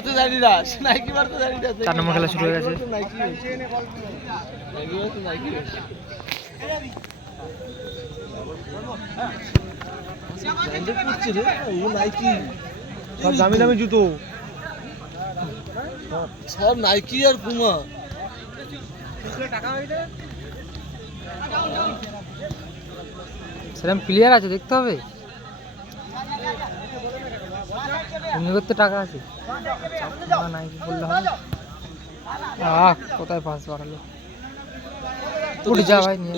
মারতে জানি না, নাইকি মারতে জানি না। 4 নম্বর খেলা শুরু হয়ে গেছে। দামি দামি জুতো সব নাইকি আর পুমা। সেরকম প্লেয়ার আছে, দেখতে হবে। এমনি করতে টাকা আছে, নাইকি বললে হবে। কোথায় পাস বাড়ালো।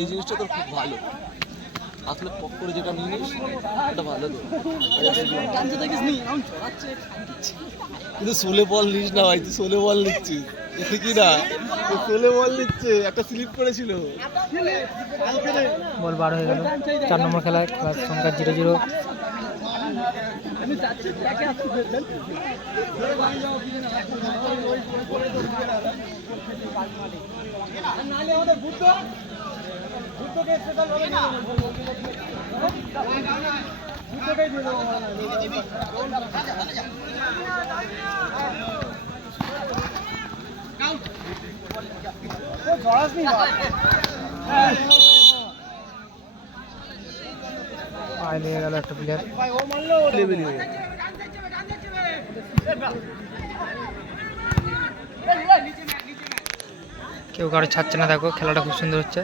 এই জিনিসটা তো খুব ভালো, আসলে পক করে যেটা নিয়ে নিস এটা ভালো তো। কিন্তু সোলে বল নিস না ভাই, তুই সোলে বল নিচ্ছিস কি না? সোলে বল নিচ্ছে, একটা স্লিপ করেছিল। বল বার হয়ে গেল। 4 নম্বর খেলায় খেলার সংখ্যা 0-0। পায়ে লেগে গেল একটা প্লেয়ার। কেউ কারো ছাড়ছে না, দেখো খেলাটা খুব সুন্দর হচ্ছে।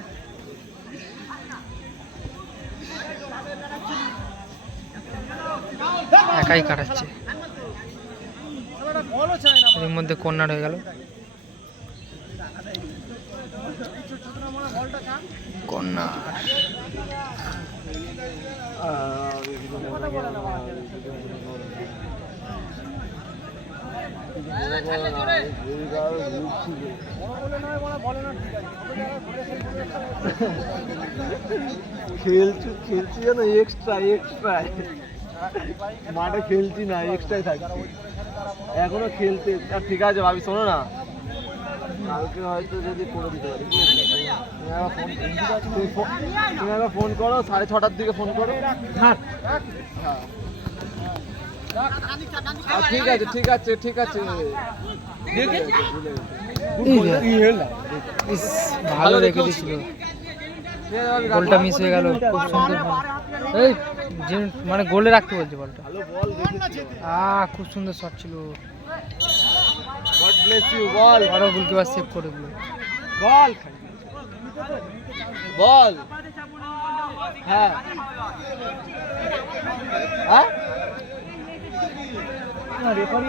একাই কাটাচ্ছে, এর মধ্যে কর্নার হয়ে গেল। কর্নার খেলছি যেন এক্সট্রা মাঠে খেলছি না, এক্সট্রাই থাকছি এখনো খেলতে। ঠিক আছে ভাবি, শোনো না, কালকে হয়তো যদি করে দিতে পারি। তুমি একবার ফোন করো, 6:30টার দিকে ফোন করো। হ্যাঁ ঠিক আছে ঠিক আছে ঠিক আছে। ভালো রেখে দিয়েছিল, গোলটা মিস হয়ে গেল। খুব সুন্দর এই মানে গোলে রাখতে বলছে বলটা। খুব সুন্দর শট ছিল। আরো গোলকিপার সেভ করে দিল। বল হ্যাঁ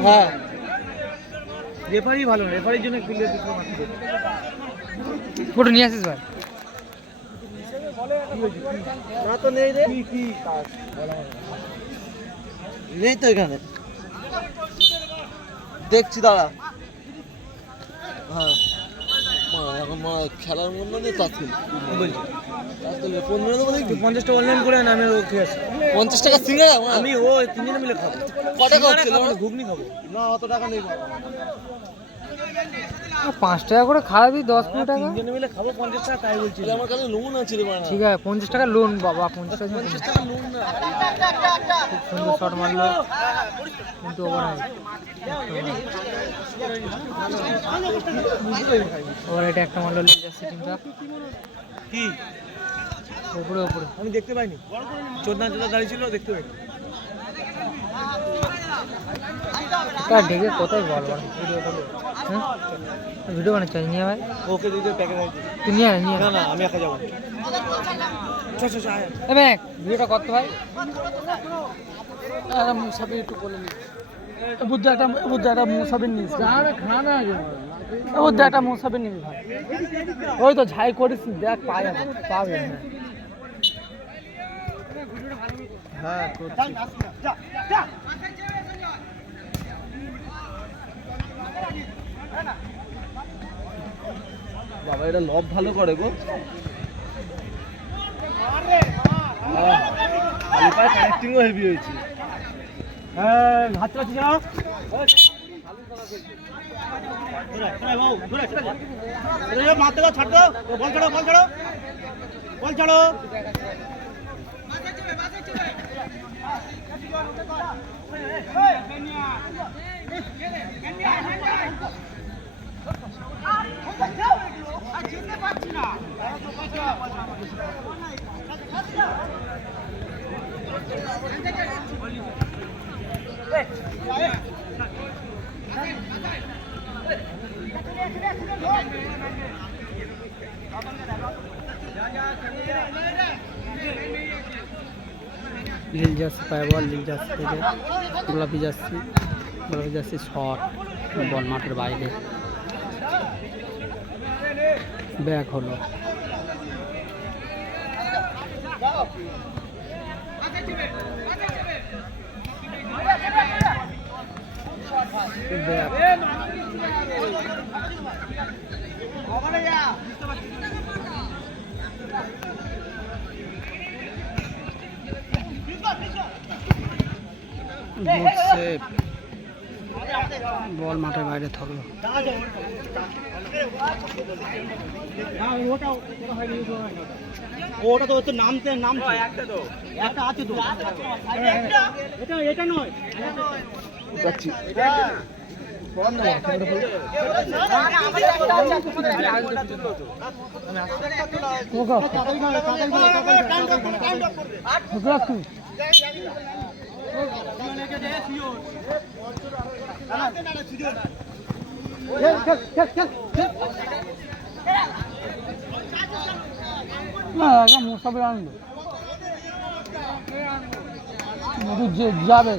হ্যাঁ, রেফারি ভালো না, রেফারির জন্য ফটো নিয়ে আসিস ভাই। না তো নেই রে, নেই তো এখানে, দেখছি দাঁড়া। হ্যাঁ এখন খেলার মধ্যে নেই, তাস খেলি 50 টাকা অনলাইন করে না, আমি ঠিক আছে 50 টাকা সিঙ্গারা আমি ও তিনজনে মিলে খাবো। কটা খাচ্ছিল? ঘুগনি খাবো না, অত টাকা নেই। 5 টাকা করে খাওয়াবি, 10-20 টাকা তিনজনে মিলে খাবো 50 টাকা, তাই বলছি। আমার কাছে লোন আছে রে বাবা। ঠিক আছে 50 টাকা লোন বাবা, 50 টাকা লোন না। খুব সুন্দর শট মারলো কিন্তু ওভার এটা একটা মারলো লিজার্সি টিমটা। কি উপরে আমি দেখতে পাইনি, চোদনা দাঁড়িয়ে ছিল, দেখতে পাইনি। ঢেকে কোথায় বল ভিডিও বানাচ্ছি নিয়ে ভাই। ওকে দিতে প্যাকেট তুই নিয়ে না, আমি একা যাবো। ভিডিওটা করতে ভাই। মুসাফির একটু বলে নি, একটা মুসাফির নিস একটা মুসাফির নিবি ভাই। ওই তো ঝাই করিস, দেখ পাবে। হ্যাঁ বাবা, এটা লব ভালো করে গো। কানেক্টিংও হেভি হয়েছে। হ্যাঁ হাত চালাচ্ছি না, মারতে দাও, ছাড় দাও, বল ছাড়ো বল ছাড়ো। নীল জার্সি পায় বল, নীল জার্সি থেকে গোলাপি জার্সি শট, বল মাঠের বাইরে, ব্যাক হলো। বল মাঠের বাইরে থাকলো। ওটা তো হচ্ছে নামতে একটা আছে তো, এটা নয় যাচ্ছি মুসাফির আনন্দ যাবে।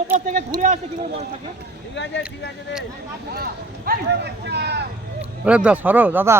ওপর থেকে ঘুরে আসে কিভাবে বল থাকে। সরো দাদা,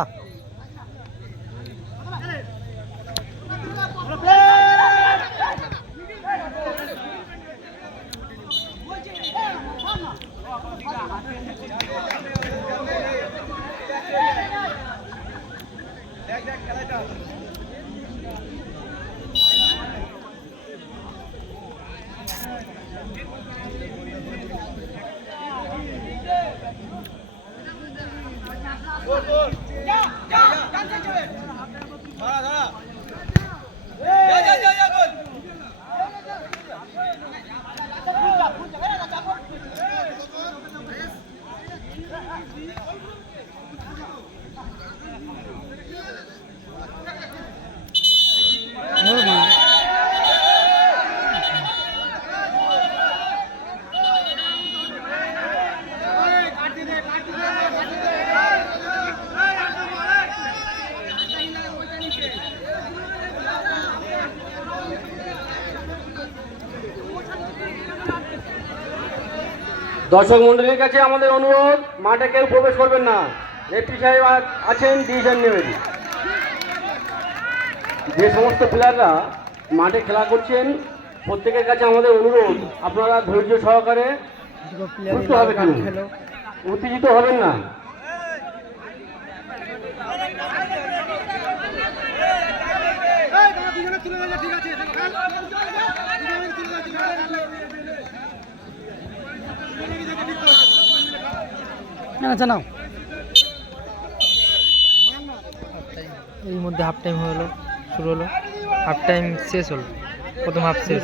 দর্শক মন্ডলীর কাছে আমাদের অনুরোধ, মাঠে কেউ প্রবেশ করবেন না। রেফারি সাহেব আছেন, ডিসিশন নেবেন। যে সমস্ত প্লেয়াররা মাঠে খেলা করছেন প্রত্যেকের কাছে আমাদের অনুরোধ, আপনারা ধৈর্য সহকারে সুস্থভাবে খেলুন, উত্তেজিত হবেন না। নাও এর মধ্যে হাফ টাইম হলো, শুরু হলো, হাফ টাইম শেষ হলো, প্রথম হাফ শেষ,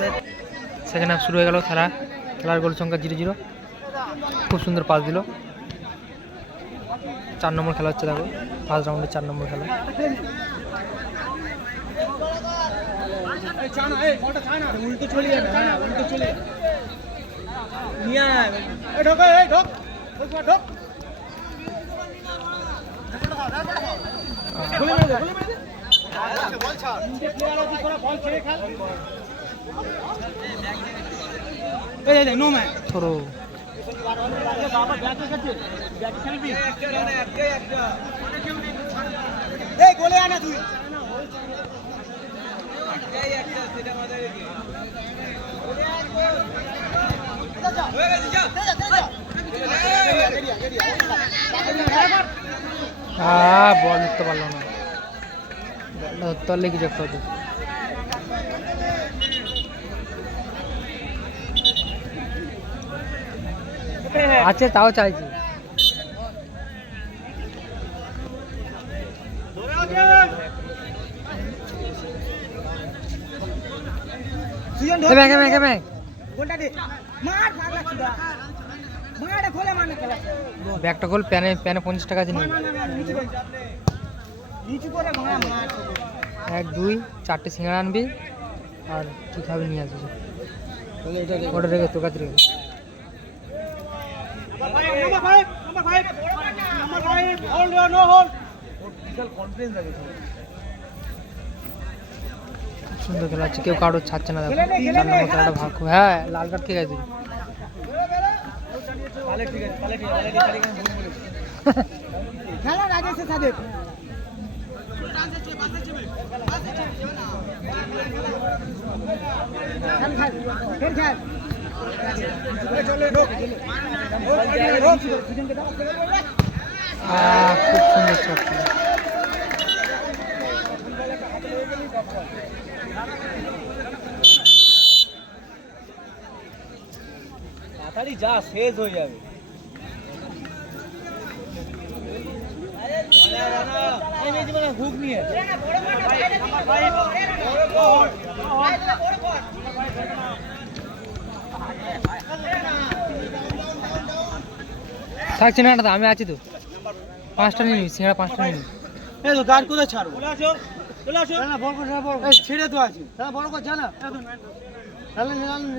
সেকেন্ড হাফ শুরু হয়ে গেল। খেলার গোল সংখ্যা 0-0। খুব সুন্দর পাস দিল। 4 নম্বর খেলা হচ্ছে, দেখো ফার্স্ট রাউন্ডে 4 নম্বর খেলা। উল্টো চলে যাবে, উল্টো চলে যাবে। ঢোক এই ঢোক ঢোক বল ছাড় প্লেয়ার আছে তোরা বল ছেড়ে খেল এই নো ম্যান থ্রো বাবা ব্যাট গেছে ব্যাট খেলবি একটা এই গোলে আনা তুই একটা সেটা মাথায় রেখে বল নিতে পারলো না, বলটা ধরতে পারলে কিছু একটা হতো। আছে তাও চাইছি। ব্যাগটা খোল, প্যানে 50 টাকা আছে। 1 2 4টে সিঙ্গাড়া আনবি আর কি খাবি নিয়ে আসবি, ওটা রেখে তোর কাছে রেখে। সুন্দর খেলা হচ্ছে, কেউ কারোর ছাড়ছে না। দেখো 4 নম্বর খেলাটা ভাগ। হ্যাঁ লাল কার্ড ঠিক আছে। খেলা রাজেশের সাথে খুব সুন্দর শট। তাড়াতাড়ি যা, শেষ হয়ে যাবে। হুক নিয়ে থাকছি না, আমি আছি তো। 5টা নিয়ে নিবি, সিঙ্গাড়া 5টা নিয়ে নিবি। এই তো গান কোথায় ছাড়বো? চলে আসো না, বড় করে বড় ছেড়ে তো আছে না, বড় করে জানা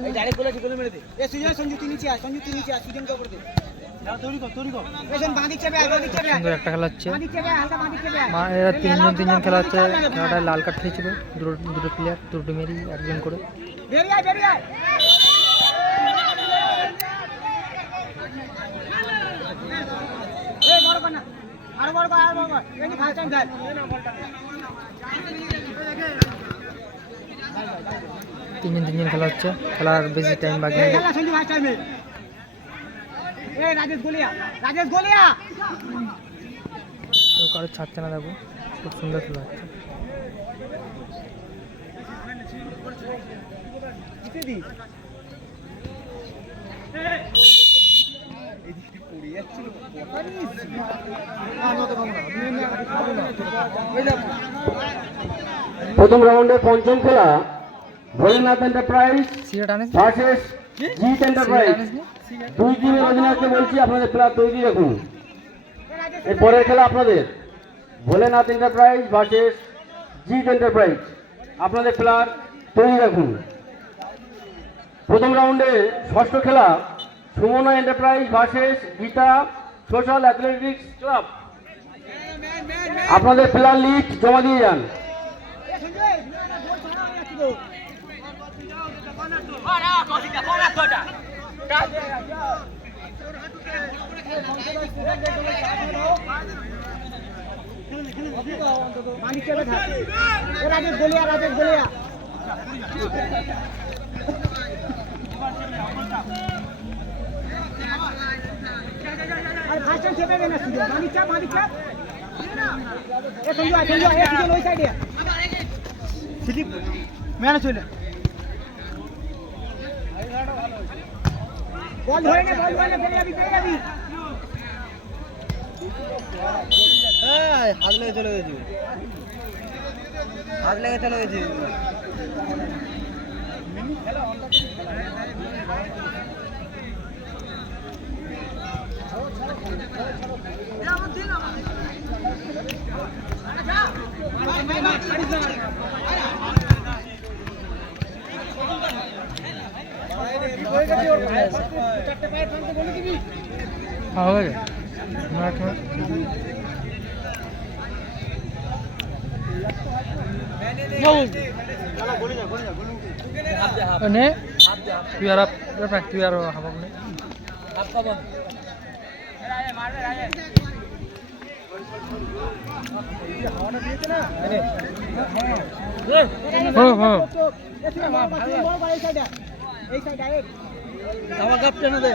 এই ডাইরেক্ট বলেছি, গোলে মেরে দে। এই সুজন সঞ্জু তুই নিচে আয়, সঞ্জু তুই নিচে আয়, সুজন কে করে দে। তৈরি কর পেছন বাঁ দিক চেপে আয়, বাঁ দিক চেপে আয়, সুন্দর একটা খেলা হচ্ছে। বাঁ দিক চেপে আয়, হালকা বাঁ দিক চেপে আয়। এরা 3জন খেলা হচ্ছে। খেলাটায় লাল কার্ড খেয়েছিল দুটো প্লেয়ার, দুটো মেরি একজন করে। বেরিয়ে আয়, বেরিয়ে আয়। এই বড় কর না, আরো বড় কর, আরো বড় কর। এই ফার্স্ট টাইম খেল। 3জন খেলা হচ্ছে। খেলার বেশি টাইম বাকি নেই। খেলা সঞ্জু ফার্স্ট টাইমে। এই রাজেশ গোলিয়া, রাজেশ গোলিয়া। কেউ কারো ছাড়ছে না। দেখো খুব সুন্দর খেলা হচ্ছে। প্রথম রাউন্ডের পঞ্চম খেলা Bholenath enterprise cigarette Anis? Versus জিত এন্টারপ্রাইজ। দুই টিমের অধিনায়ককে বলছি আপনাদের প্লেয়ার তৈরি রাখুন। এর পরের খেলা আপনাদের ভোলেনাথ এন্টারপ্রাইজ ভার্সেস জিত এন্টারপ্রাইজ। আপনাদের প্লেয়ার তৈরি রাখুন। প্রথম রাউন্ডে ষষ্ঠ খেলা Sumana enterprise versus Gita social athletics club. আপনাদের প্লেয়ার লিস্ট জমা দিয়ে যান। রাজেশ গোলিয়া, রাজেশ গোলিয়া। আর ফার্স্ট টাইম চেপে দেনা সুযোগ। মালিক চাপ, মালিক চাপ। এ সঞ্জু আয়, সঞ্জু আয়, এ সঞ্জু ওই সাইডে। সিটি মেরে চলে। বল ধরে নে, বল ধরে নে, পেয়ে যাবি, পেয়ে যাবি। হাত লেগে চলে গেছি, হাত লেগে চলে গেছি। হয়ে গেছে নে তুই আর তুই আর হাফ নে আমার কাপ টেনে দে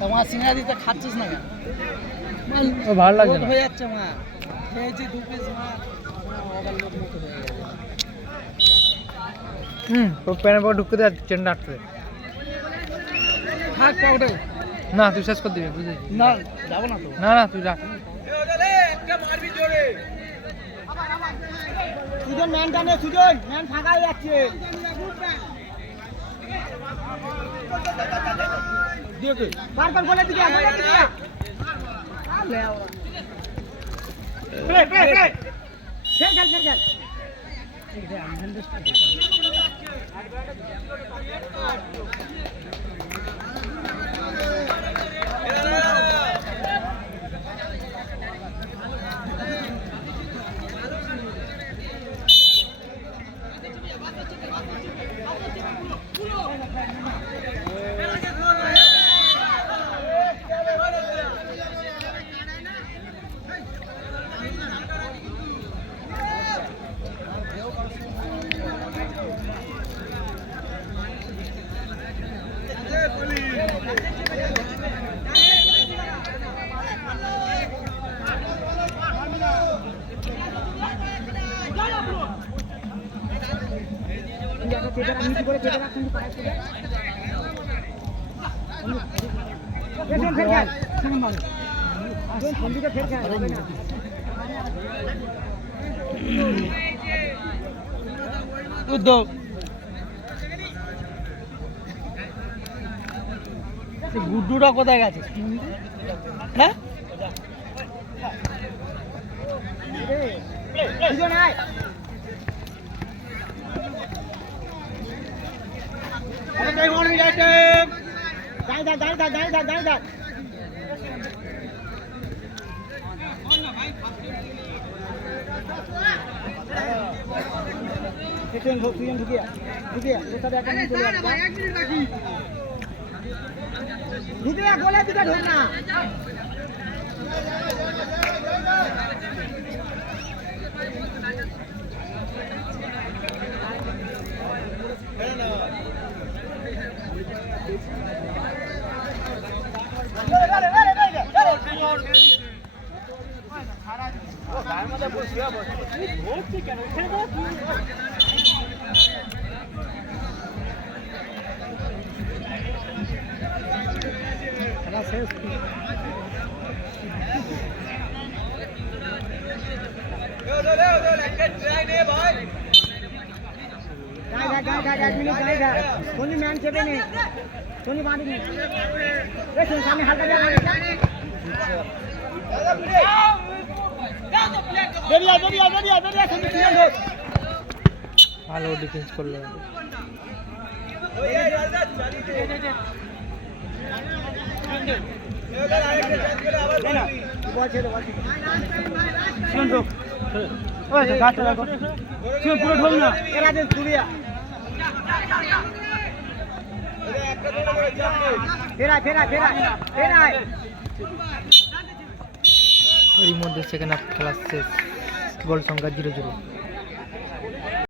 তোমার সিঙ্গা দিতে খাচ্ছিস না কেন ভালো লাগছে না হয়ে যাচ্ছে মা খেয়েছি 2 পিস মা প্যানের পর ঢুকতে দেয় ট্রেনটা আটকে থাক পাউডার না তুই শেষ করে দিবি বুঝেছি না যাবো না তো না না তুই রাখ সুজন ম্যান টানে সুজন ম্যান ফাঁকা হয়ে যাচ্ছে বারবার বলে দিকে উদ্যোগ গুড্ডুটা কোথায় গেছে হ্যাঁ সুজন আয় বলে দিকে ঢোক না सोनी मैन चेपे नहीं सोनी बांधी नहीं सामने हल्का ভালো ডিফেন্স করলো পুরো ঢোল না এরা যে ঘুরিয়া এরই মধ্যে সেকেন্ড হাফ খেলা শেষ গোল সংখ্যা 0-0